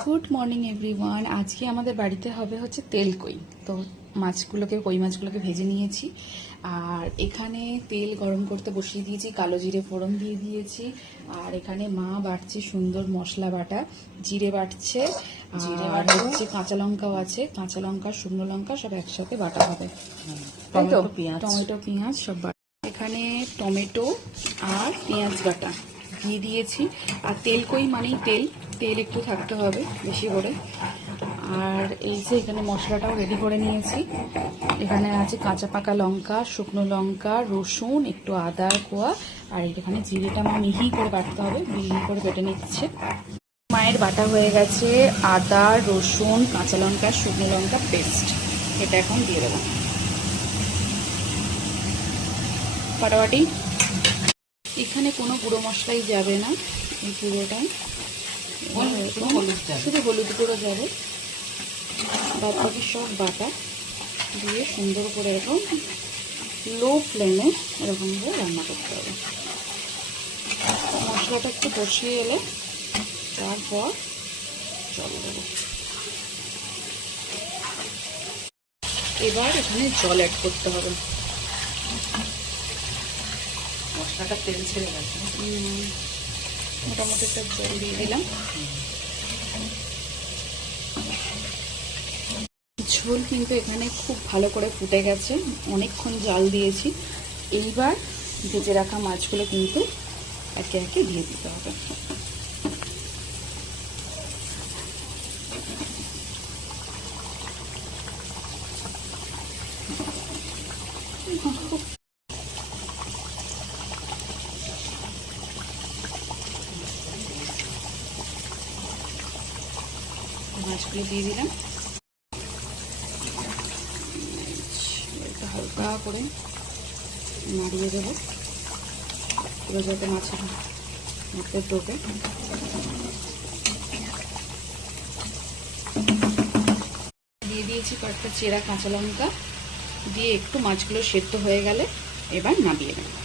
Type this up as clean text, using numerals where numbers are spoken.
Good morning everyone. আজকে আমাদের বাড়িতে হবে হচ্ছে তেল কই। তো কই মাছগুলোকে ভেজে নিয়েছি, আর এখানে তেল গরম করতে বসিয়ে দিয়েছি, কালো জিরে ফোড়ন দিয়ে দিয়েছি। আর এখানে মা বাটছে সুন্দর মশলা বাটা, জিরে বাটছে, আর হচ্ছে কাঁচা লঙ্কাও আছে, কাঁচা লঙ্কা শুকনো লঙ্কা সব একসাথে বাটা হবে। টমেটো পেঁয়াজ সব বাটা। এখানে টমেটো আর পেঁয়াজ বাটা দিয়ে দিয়েছি। আর তেল কই মানেই তেল একটু থাকতে হবে বেশি করে। আর এই যে এখানে মশলাটাও রেডি করে নিয়েছি। এখানে আছে কাঁচা পাকা লঙ্কা, শুকনো লঙ্কা, রসুন, একটু আদা কোয়া, আর এখানে জিরেটা আমার মিহি করে বাটতে হবে, মিহি করে বেটে নিচ্ছে। মায়ের বাটা হয়ে গেছে আদা, রসুন, কাঁচা লঙ্কা, শুকনো লঙ্কা পেস্ট। এটা এখন দিয়ে দেবো ফাটাফাটি। এখানে কোনো গুঁড়ো মশলাই যাবে না, এই পুরোটাই শুধু হলুদ গুঁড়ো যাবে। বাদ বাকি সব বাটা দিয়ে সুন্দর করে এরকম লো ফ্লেমে এরকমভাবে রান্না করতে হবে। মশলাটা একটু কষিয়ে এলে তারপর জল দেবো। এবার এখানে জল অ্যাড করতে হবে। মশলাটা তেল ছেড়ে গেছে, মোটামুটি একটা জল দিয়ে দিলাম। ঝোল কিন্তু এখানে খুব ভালো করে ফুটে গেছে, অনেকক্ষণ জাল দিয়েছি। এইবার ভেজে রাখা মাছগুলো কিন্তু একে একে দিয়ে দিতে হবে। মাছগুলো দিয়ে দিলাম, হালকা করে নাড়িয়ে দেবো পুরো যাতে মাছের মধ্যে ঢোকে। দিয়ে দিয়েছি কয়েকটা চেরা কাঁচা লঙ্কা দিয়ে একটু মাছগুলো সেদ্ধ হয়ে গেলে এবার নামিয়ে নেব।